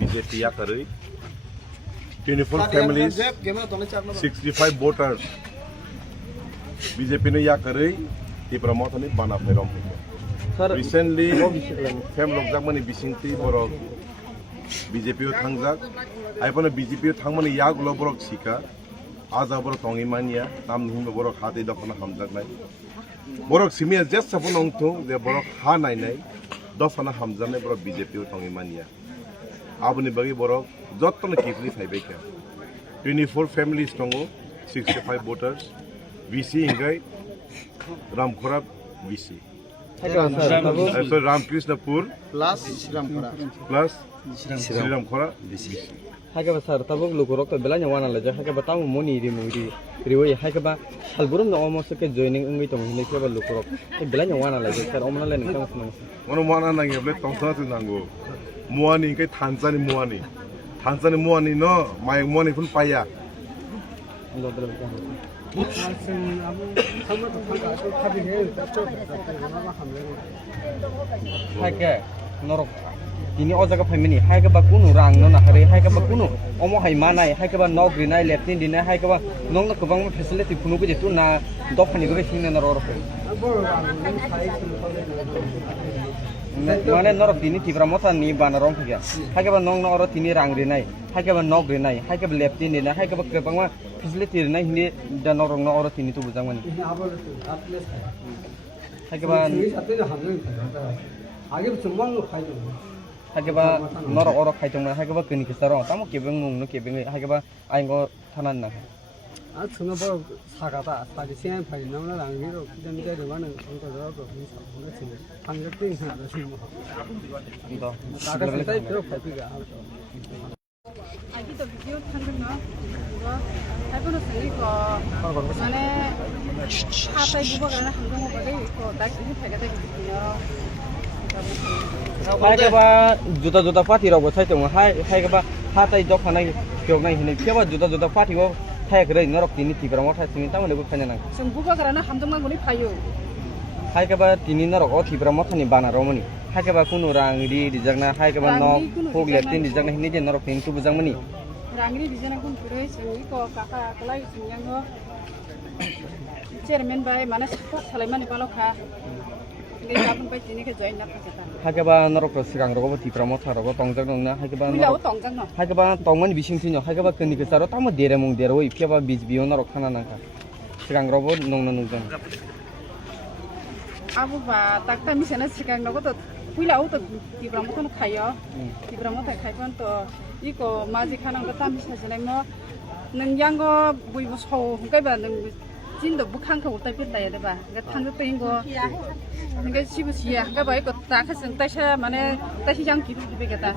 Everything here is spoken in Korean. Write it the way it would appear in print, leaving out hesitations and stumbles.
BJP yakaroi 24 families 65 voters BJP no yakaroi tipra mothani bana phairom recently fam lokjakmani bisingti borok BJP o thangjak aipone BJP o thangmani yagulo borok sika aja borok tongi mania tam nimbe borok hati dokona hamjaknai borok simia jes sapon ongthung je borok ha nainai dofana hamjanai borok BJP o tongi mania aboni bagi borok jottono kifli phaibaika 24 families tongo 65 voters VC ingai Ramkhora VC so Ramkrishnapur plus Ramkhora plus Sri Ramkhora VC haga ba sar tabuk lukurok to belanya wana la ja haga ba tamu moni riwai haga ba halburum no almost ke joining ngai tong hinai ke ba lukurok e belanya wana la ja sar omna len tang smang mono mana nangi ble tongsa tu nango muani kai thanjani muani no mai muani fun paya haga norok ini ojaga family haga ba kunu rang no na hare haga ba kunu omo hai manai haga ba nok rinai leptin dinai haga ba nong na kubang facility kunu ge tu na dofani go sing na ro mane norok dini tibra mota ni bana rong thya haga ba nong no ro tini rang rinai haga ba nok rinai haga ba leptin dinai haga ba kubang ma facility rinai hindi da norong no ro tini tu bujang mani haga ba haga ba norok orok khaitong na haga ba kini kisaro tamo kebeng mung no kebeng haga ba aingo thanan na 아 저는 뭐 사가다 사기 시간 파이 너무나 랑기로 기존 데려가는 건거라고 그렇지 방역된 사람도 지금 ndo 나가서 사이 필요 없이가 아기도 비디오 탄거나 이거 할거는 쓰니까 안에 하다이 부부가는 한동 오버데 이거 다시 해가 되거든요. haga ba juta party ro bo saitong haga ba hatai dok hanai kyognai hinai keba juta party go thai gre norok tini tibra mo thai tini tamone go khanya nang 지금 부부가는 한동만 군이 파요. haga ba tini norok o tibra mo thani bana romani haga ba kunu rang ri rijagna haga ba no hog leptin rijagna hinai je norok tin tu bujangmani 랑이 디자인 군 그래 이거 까까 클라이 중요한 거 체르맨 바이 만에 살만 발로카 근데 잡은 바이 지니게 조인 나 파졌다. haga ba norok ro sigang ro go tibra mo tharo go tongjak nang na haga ba 우리하고 동장노. haga ba tongmani bising tinyo haga ba kani kesaro tamo dere mung dere oi pya ba bij bio norok khana nang ka sigang ro bo nong na nujang 아부 바 딱딱 미세나 시간 너고도 우리하고 또 디브라모토는 가요. 디브라모토 가이번 또 이거 마지 하는 거 땀이 사실은 뭐 능양거 뭐이고 소 그러니까 능 진도 북한 거 없다 뺐다 해야 돼 봐. 그러니까 탄도 빼인 거 그러니까 시부시야 그러니까 봐 이거 딱 했으면 다시 만에 다시 장 기르기 되겠다.